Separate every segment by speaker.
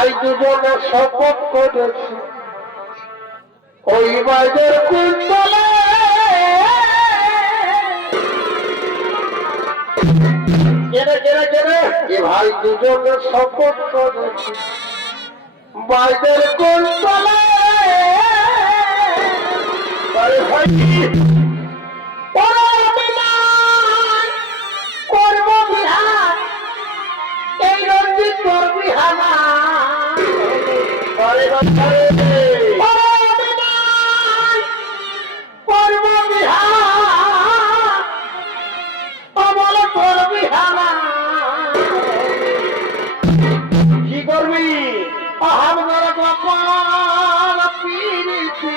Speaker 1: ভাই দুজনে শপথ করেছি। ওই মায়ের কুন্তলে। ভাই দুজনে শপথ করেছি। বাইদের কুন্তলে। ওরা আমার গোপাল পিড়িতে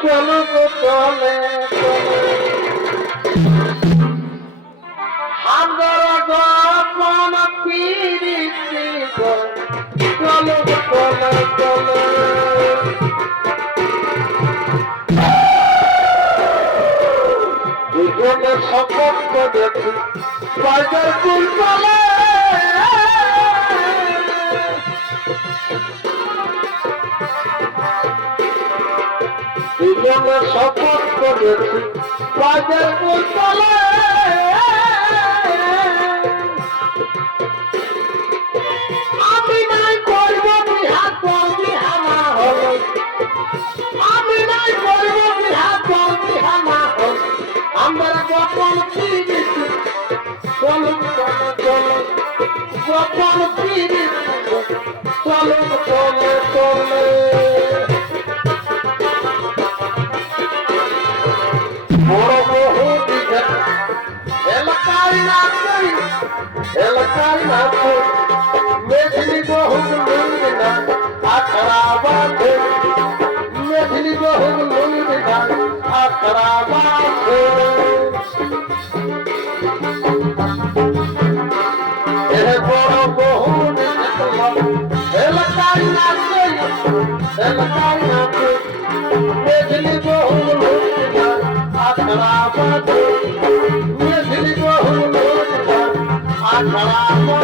Speaker 1: চলো চলে দুজনে শপথ করেছি পাদের মুসলে আমি নাই করব এলাকায় না এলাকায় না মেঝলি বহু না আখরা বাঁধে। মেঝলি বহু না আখরা বাঁধে। এলাকায় না এলাকায় I'm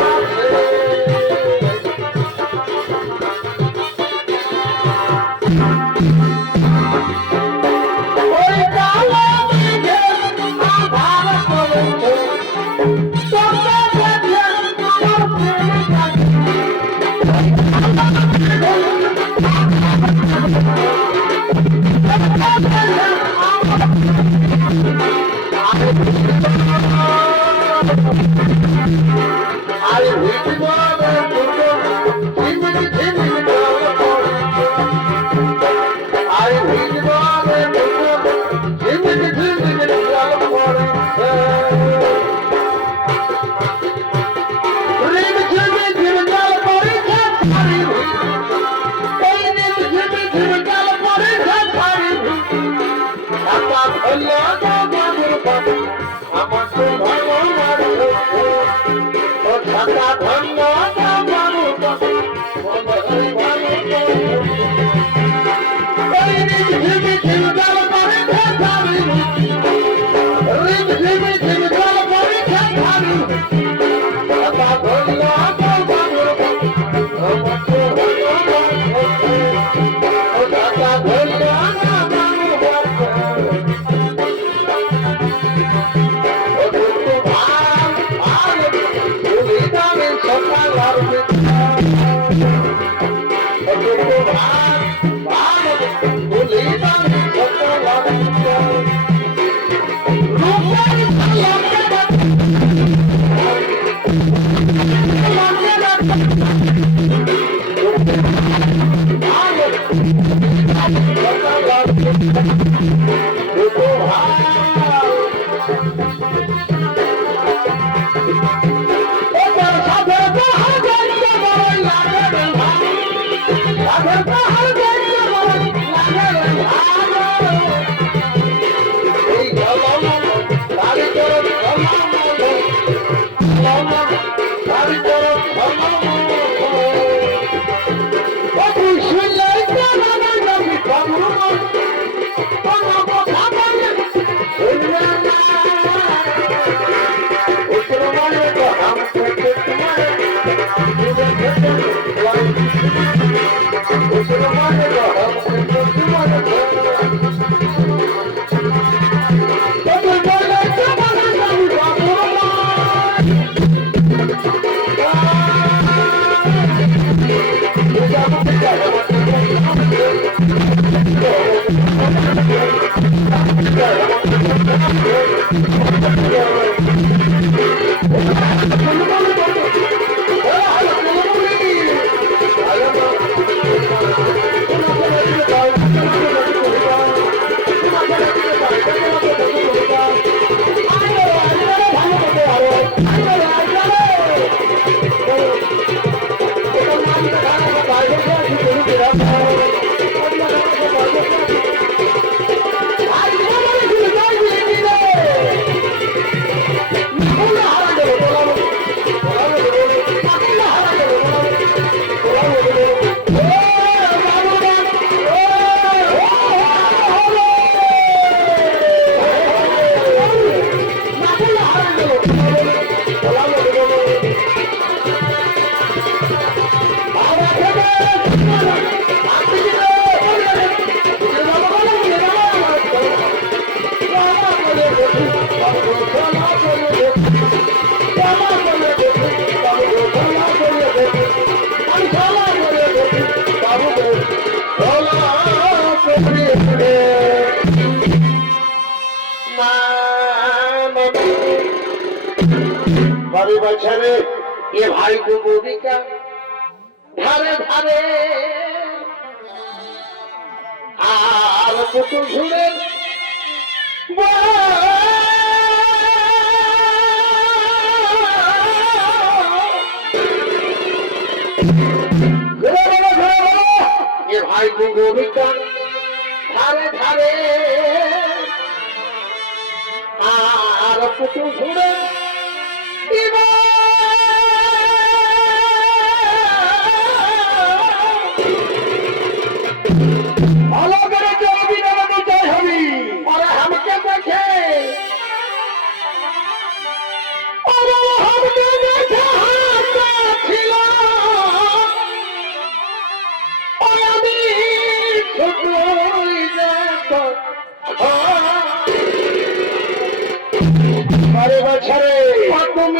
Speaker 1: ঢাকা ধন্য। Thank you. বাছারে এ ভাই ডুবুরিকা ধারে ধারে আর পুতুল ঘুরে এ ভাই ধারে ধারে আর পুতুল ঘুরে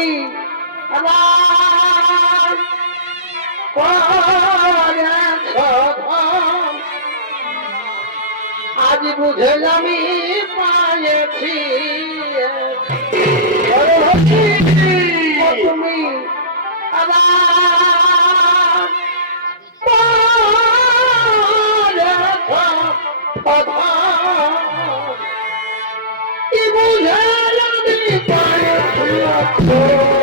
Speaker 1: তুমি আমার। আজ বুঝে আমি পায়েছি তুমি আমার করেছ কি বুঝে আমি পায়েছি